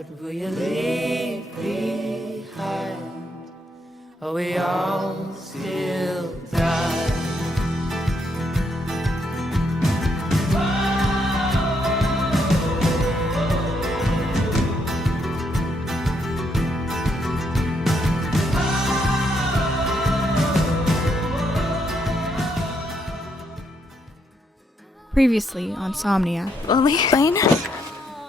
What will you leave behind? Are we all still die? Previously on Somnia. Lily? Lane?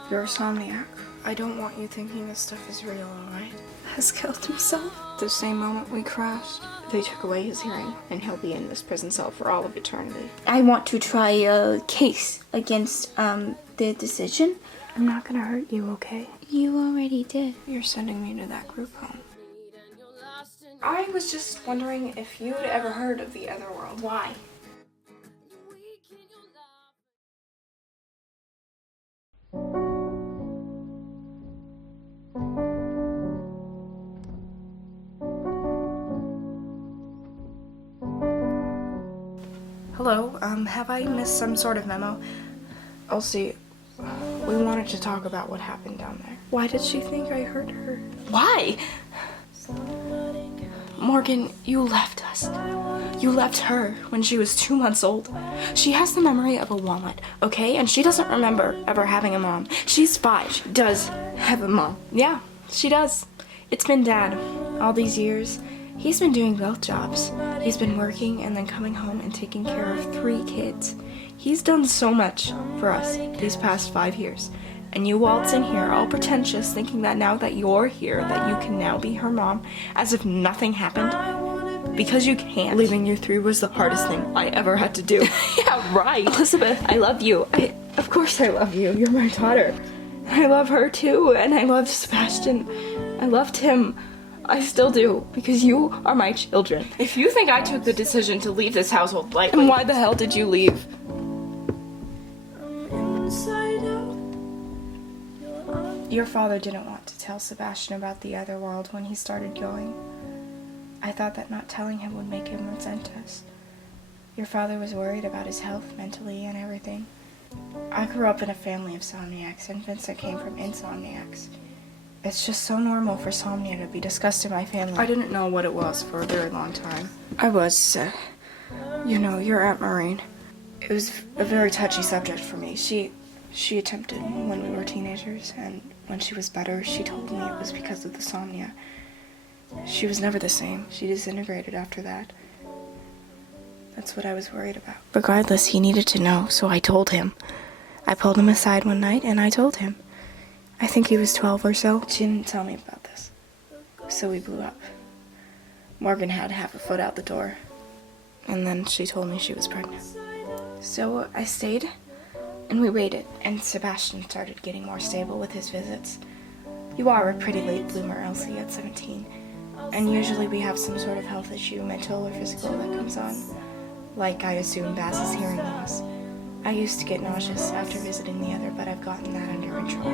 You're a Somniac. I don't want you thinking this stuff is real, alright? Has killed himself. The same moment we crashed, they took away his hearing, and he'll be in this prison cell for all of eternity. I want to try a case against, the decision. I'm not gonna hurt you, okay? You already did. You're sending me to that group home. I was just wondering if you'd ever heard of the other world. Why? Hello, have I missed some sort of memo? Elsie, we wanted to talk about what happened down there. Why did she think I hurt her? Why? Morgan, you left us. You left her when she was 2 months old. She has the memory of a walnut, okay? And she doesn't remember ever having a mom. She's 5. She does have a mom. Yeah, she does. It's been Dad all these years. He's been doing both jobs. He's been working and then coming home and taking care of 3 kids. He's done so much for us these past 5 years. And you waltz in here all pretentious, thinking that now that you're here, that you can now be her mom, as if nothing happened. Because you can't. Leaving you 3 was the hardest thing I ever had to do. Yeah, right. Elizabeth, I love you. Of course I love you. You're my daughter. I love her too, and I love Sebastian. I loved him. I still do, because you are my children. If you think I took the decision to leave this household lightly, then why the hell did you leave? Your father didn't want to tell Sebastian about the other world when he started going. I thought that not telling him would make him resent us. Your father was worried about his health, mentally, and everything. I grew up in a family of Somniacs, and Vincent came from insomniacs. It's just so normal for Somnia to be discussed in my family. I didn't know what it was for a very long time. I was, your Aunt Maureen. It was a very touchy subject for me. She attempted when we were teenagers, and when she was better, she told me it was because of the Somnia. She was never the same. She disintegrated after that. That's what I was worried about. Regardless, he needed to know, so I told him. I pulled him aside one night, and I told him. I think he was 12 or so. She didn't tell me about this. So we blew up. Morgan had half a foot out the door. And then she told me she was pregnant. So I stayed, and we waited, and Sebastian started getting more stable with his visits. You are a pretty late bloomer, Elsie, at 17. And usually we have some sort of health issue, mental or physical, that comes on. Like, I assume, Baz's hearing loss. I used to get nauseous after visiting the other, but I've gotten that under control.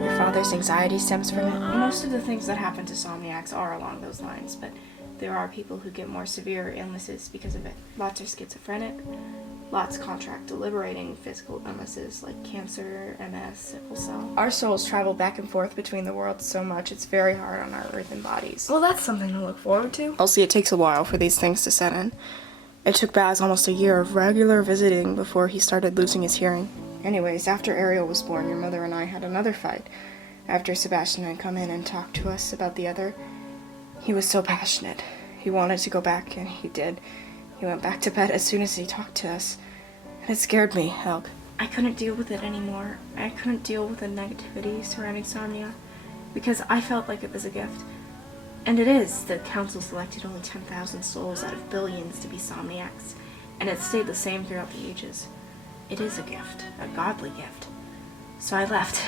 Your father's anxiety stems from it. Most of the things that happen to Somniacs are along those lines, but there are people who get more severe illnesses because of it. Lots are schizophrenic, lots contract deliberating physical illnesses like cancer, MS, sickle cell. Our souls travel back and forth between the worlds so much it's very hard on our earthen bodies. Well, that's something to look forward to. Elsie, it takes a while for these things to set in. It took Baz almost a year of regular visiting before he started losing his hearing. Anyways, after Ariel was born, your mother and I had another fight. After Sebastian had come in and talked to us about the other, he was so passionate. He wanted to go back, and he did. He went back to bed as soon as he talked to us. And it scared me, Helg. I couldn't deal with it anymore. I couldn't deal with the negativity surrounding Somnia, because I felt like it was a gift. And it is. The council selected only 10,000 souls out of billions to be Somniacs, and it stayed the same throughout the ages. It is a gift, a godly gift. So I left.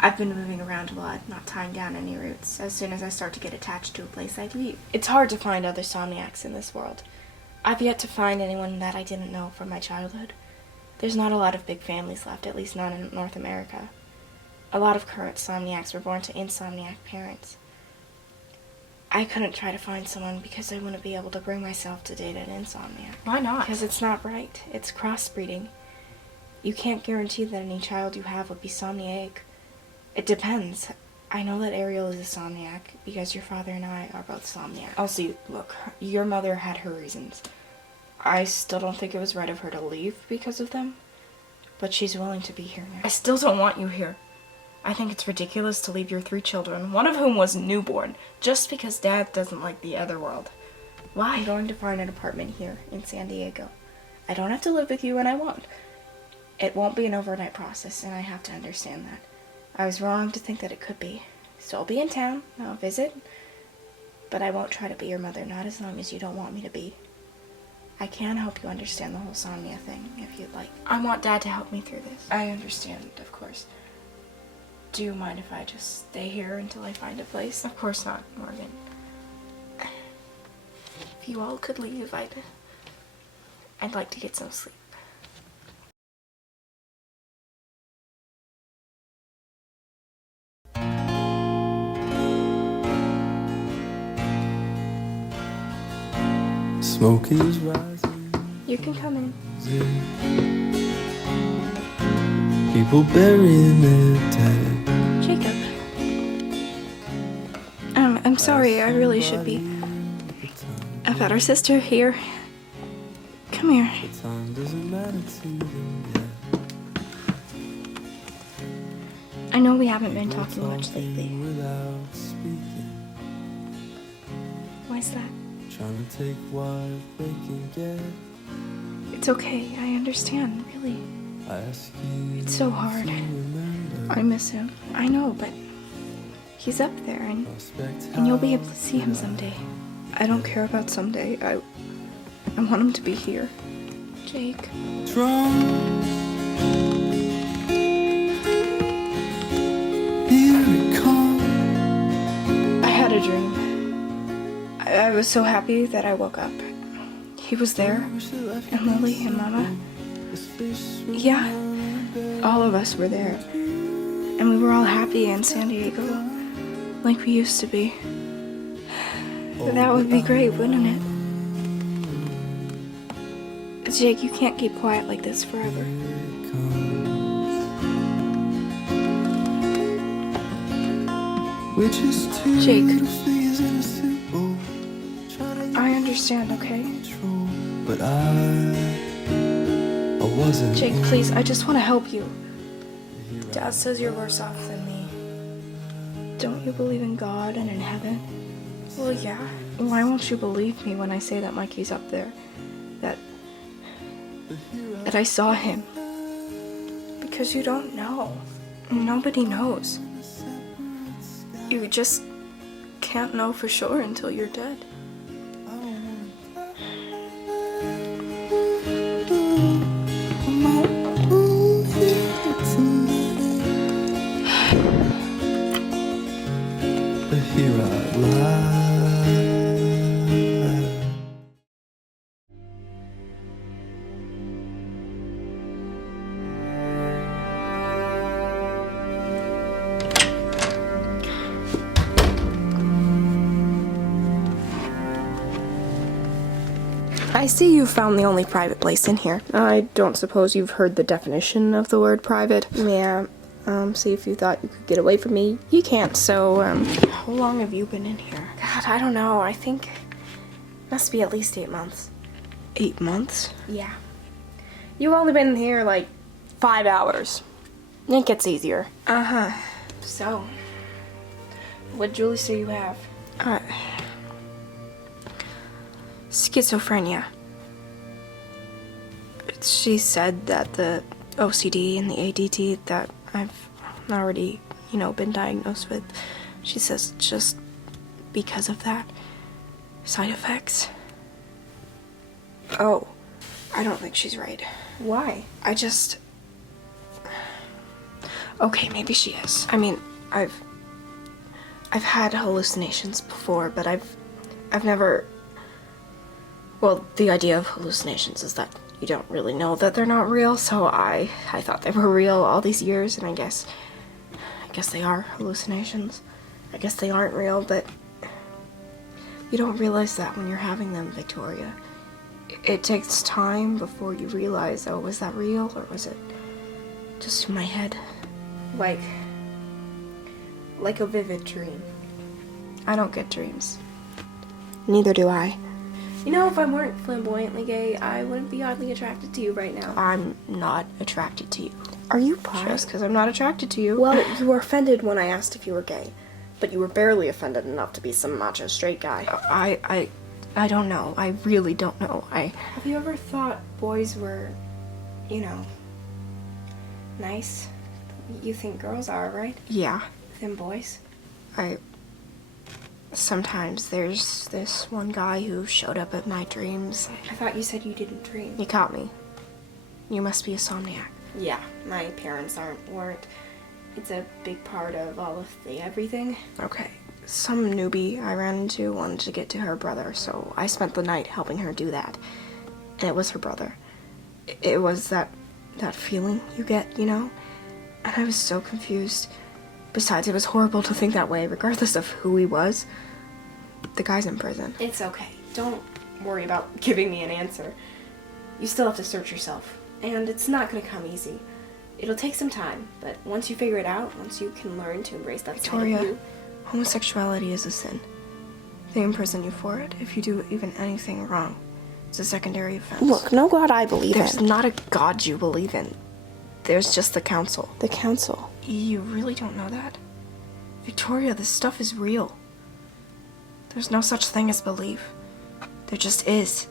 I've been moving around a lot, not tying down any roots. As soon as I start to get attached to a place, I leave. It's hard to find other Somniacs in this world. I've yet to find anyone that I didn't know from my childhood. There's not a lot of big families left, at least not in North America. A lot of current Somniacs were born to insomniac parents. I couldn't try to find someone because I wouldn't be able to bring myself to date an insomniac. Why not? Because it's not right. It's crossbreeding. You can't guarantee that any child you have would be somniac. It depends. I know that Ariel is a Somniac because your father and I are both Somniac. Elsie, look, your mother had her reasons. I still don't think it was right of her to leave because of them, but she's willing to be here now. I still don't want you here. I think it's ridiculous to leave your 3 children, one of whom was newborn, just because Dad doesn't like the other world. Why? I'm going to find an apartment here in San Diego. I don't have to live with you, and I won't. It won't be an overnight process, and I have to understand that. I was wrong to think that it could be. So I'll be in town, I'll visit, but I won't try to be your mother, not as long as you don't want me to be. I can help you understand the whole Somnia thing, if you'd like. I want Dad to help me through this. I understand, of course. Do you mind if I just stay here until I find a place? Of course not, Morgan. If you all could leave, I'd like to get some sleep. Smoke is rising. You can come in. People burying their dead. Jacob. I'm sorry, I really should be. I've had our sister here. Come here. The time doesn't matter to them yet. I know we haven't been talking much lately. Without speaking, Why's that? trying to take what they can get. It's okay, I understand, really. I ask you, It's so hard. I miss him. I know, but he's up there, and you'll be able to see him someday. I don't care about someday. I want him to be here. Jake. Drunk. Here it comes. I had a dream. I was so happy that I woke up. He was there, and Lily and Mama. Yeah, all of us were there. And we were all happy in San Diego, like we used to be. That would be great, wouldn't it? Jake, you can't keep quiet like this forever. Jake, I understand, okay? But I wasn't. Jake, please, I just want to help you. Dad says you're worse off than me. Don't you believe in God and in heaven? Well, yeah. Why won't you believe me when I say that Mikey's up there? That I saw him? Because you don't know. Nobody knows. You just can't know for sure until you're dead. Here I lie. I see you found the only private place in here. I don't suppose you've heard the definition of the word private. Yeah, see if you thought you could get away from me. You can't, so, how long have you been in here? God, I don't know. I think it must be at least 8 months. 8 months? Yeah. You've only been here, like, 5 hours. It gets easier. Uh-huh. So, what'd Julie say you have? Schizophrenia. She said that the OCD and the ADD that I've already, been diagnosed with, she says just because of that, side effects. Oh, I don't think she's right. Why? Okay, maybe she is. I mean, I've had hallucinations before, but I've never... Well, the idea of hallucinations is that you don't really know that they're not real, so I thought they were real all these years, and I guess they are hallucinations. I guess they aren't real, but you don't realize that when you're having them, Victoria. It takes time before you realize, oh, was that real, or was it just in my head? Like, Like a vivid dream. I don't get dreams. Neither do I. You know, if I weren't flamboyantly gay, I wouldn't be oddly attracted to you right now. I'm not attracted to you. Are you bi? Just because I'm not attracted to you. Well, you were offended when I asked if you were gay. But you were barely offended enough to be some macho straight guy. I don't know. I really don't know. Have you ever thought boys were, you know, nice? You think girls are, right? Yeah. Them boys? Sometimes there's this one guy who showed up at my dreams. I thought you said you didn't dream. You caught me. You must be a Somniac. Yeah, my parents weren't. It's a big part of all of the everything. Okay. Some newbie I ran into wanted to get to her brother, so I spent the night helping her do that. And it was her brother. It was that feeling you get, you know? And I was so confused. Besides, it was horrible to think that way, regardless of who he was. The guy's in prison. It's okay. Don't worry about giving me an answer. You still have to search yourself. And it's not gonna come easy. It'll take some time, but once you figure it out, once you can learn to embrace that side of Victoria, you... homosexuality is a sin. They imprison you for it if you do even anything wrong. It's a secondary offense. Look, no God I believe There's in. not a God you believe in. There's just the council. The council. You really don't know that? Victoria, this stuff is real. There's no such thing as belief. There just is.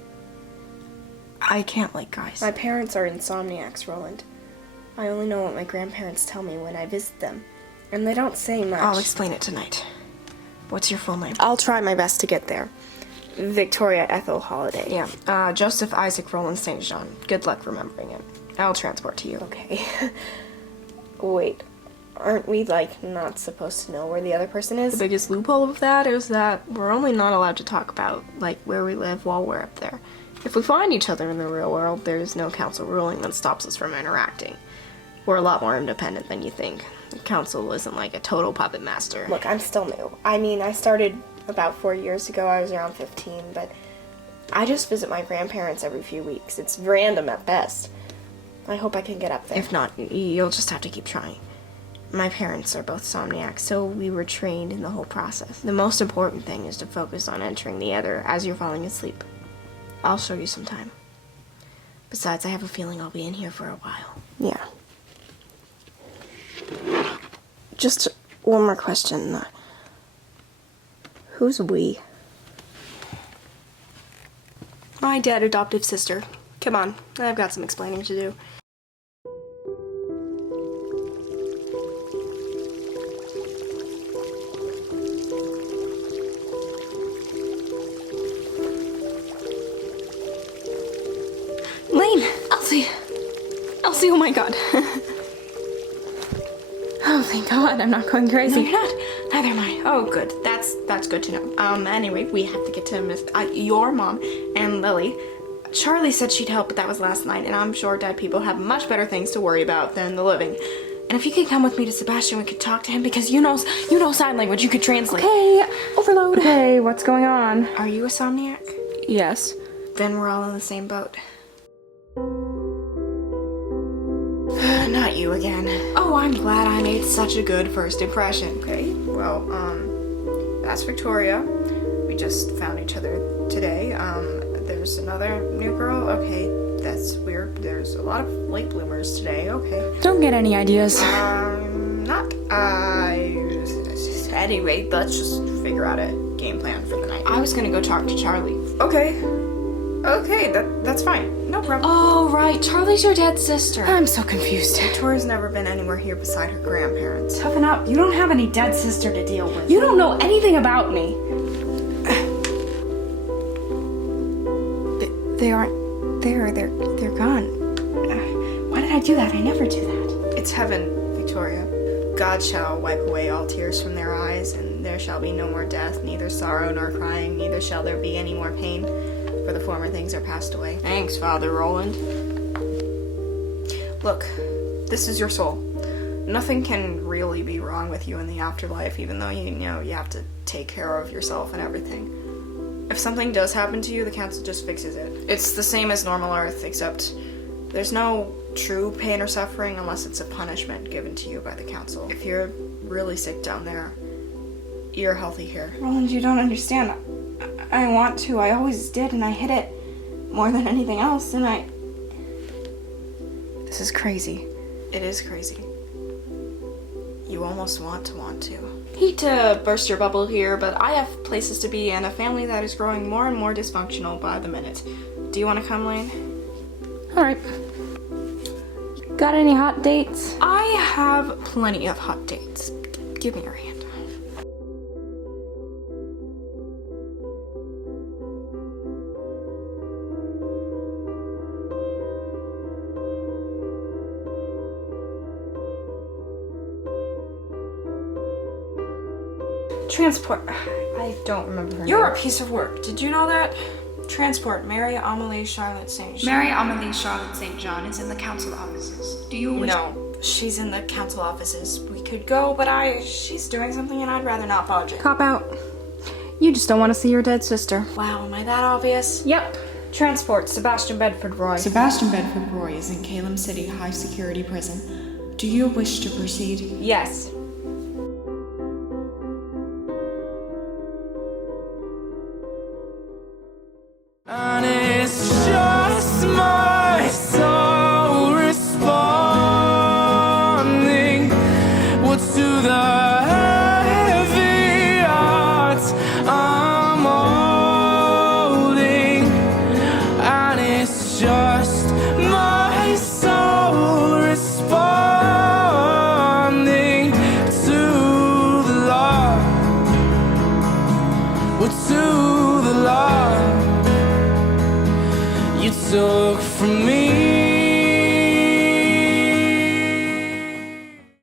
I can't like guys. My parents are insomniacs, Roland. I only know what my grandparents tell me when I visit them. And they don't say much. I'll explain it tonight. What's your full name? I'll try my best to get there. Victoria Ethel Holiday. Yeah, Joseph Isaac Roland St. John. Good luck remembering it. I'll transport to you. Okay. Wait, aren't we, like, not supposed to know where the other person is? The biggest loophole of that is that we're only not allowed to talk about, like, where we live while we're up there. If we find each other in the real world, there's no council ruling that stops us from interacting. We're a lot more independent than you think. The council isn't like a total puppet master. Look, I'm still new. I mean, I started about 4 years ago. I was around 15, but I just visit my grandparents every few weeks. It's random at best. I hope I can get up there. If not, you'll just have to keep trying. My parents are both Somniacs, so we were trained in the whole process. The most important thing is to focus on entering the other as you're falling asleep. I'll show you some time. Besides, I have a feeling I'll be in here for a while. Yeah. Just one more question. Who's we? My dead adoptive sister. Come on, I've got some explaining to do. Lane! Elsie! Elsie, oh my god. Oh, thank God, I'm not going crazy. No, you're not. Neither am I. Oh, good. That's good to know. Anyway, we have to get to your mom and Lily. Charlie said she'd help, but that was last night, and I'm sure dead people have much better things to worry about than the living. And if you could come with me to Sebastian, we could talk to him, because you know sign language, you could translate. Okay, overload. Okay, what's going on? Are you a Somniac? Yes. Then we're all in the same boat. Not you again. Oh, I'm glad I made such a good first impression. Okay, well, that's Victoria. We just found each other today. There's another new girl. Okay, that's weird. There's a lot of late bloomers today. Okay. Don't get any ideas. Not. Anyway, let's just figure out a game plan for the night. I was gonna go talk to Charlie. Okay. Okay, that's fine. No problem. Oh, right. Charlie's your dead sister. I'm so confused. Victoria's never been anywhere here beside her grandparents. Toughen up. You don't have any dead sister to deal with. You don't know anything about me. They aren't there. They're gone. Why did I do that? I never do that. It's heaven, Victoria. God shall wipe away all tears from their eyes, and there shall be no more death, neither sorrow nor crying, neither shall there be any more pain, for the former things are passed away. Thanks, Father Roland. Look, this is your soul. Nothing can really be wrong with you in the afterlife, even though you know you have to take care of yourself and everything. If something does happen to you, the council just fixes it. It's the same as normal Earth, except there's no true pain or suffering unless it's a punishment given to you by the council. If you're really sick down there. You're healthy here. Roland, you don't understand. I want to. I always did, and I hit it more than anything else, and This is crazy. It is crazy. You almost want to. Hate to burst your bubble here, but I have places to be and a family that is growing more and more dysfunctional by the minute. Do you want to come, Lane? Alright. Got any hot dates? I have plenty of hot dates. Give me your hand. Transport. I don't remember her You're name. a piece of work. Did you know that? Transport Mary Amelie Charlotte St. John. Mary Amelie Charlotte St. John is in the council offices. Do you wish? No, she's in the council offices. We could go, but she's doing something and I'd rather not budge it. Cop out. You just don't want to see your dead sister. Wow, am I that obvious? Yep. Transport, Sebastian Bedford Roy. Sebastian Bedford Roy is in Calum City High Security Prison. Do you wish to proceed? Yes. And it's just my soul responding. What's to the